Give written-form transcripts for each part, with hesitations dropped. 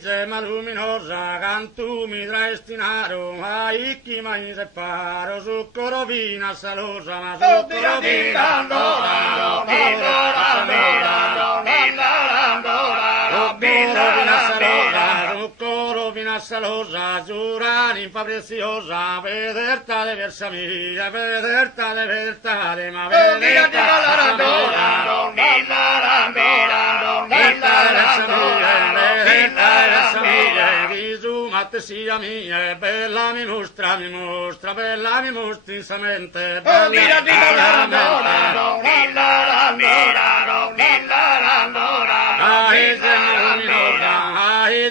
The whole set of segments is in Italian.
gemma luminosa, cantu mi traestinaro, chi mi separo, succorovina salosa, ma succorovina salosa, giurani fa preziosa, vederta de versa mia, vederta de ma vederta sia mia, bella mi mostra, bella mi mostra insamente, bella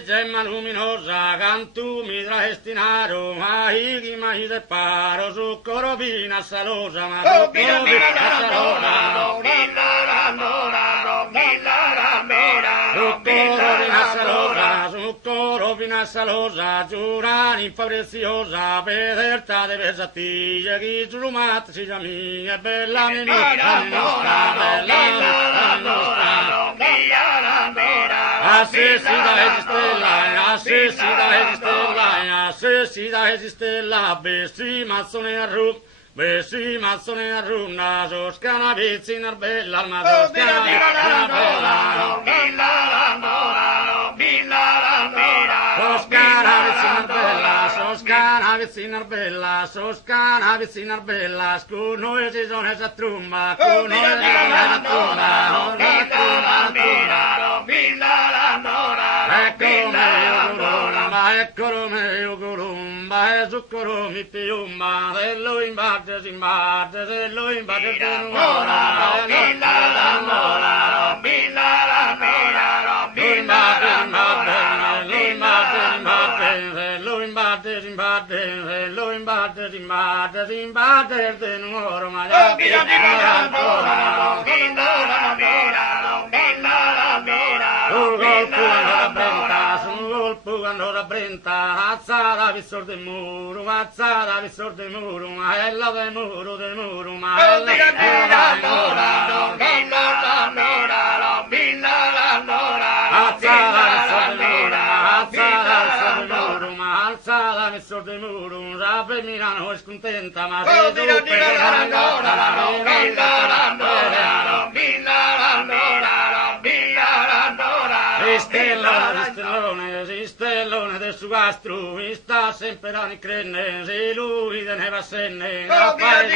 gemma luminosa, cantu mi traestinaro, chi mi separo, succorovina salosa, ma succorovina salosa, succorovina salosa, giurani fa preziosa, vederta de versatiglia, chi giulumat sia mia, bella mi mostra, bella mi mostra, assessida esistella, bessi mazzone a rum, naso scanavizzi in arbella, ma soscanavizzi in arbella, scuno e si sono esa trumba, eccolo mio gurumba, e zuccoro mi piumba, se lo imbatte si imbatte, se lo imbatte si imbatte de nuoro, ma allora brenta, azzata visor del muro, ma è la del muro, ma è la alzata visor del muro, la femmina non è scontenta, ma se tu Stellone del suo castro, mi sta sempre a crenne, se lui te ne va senne, a fare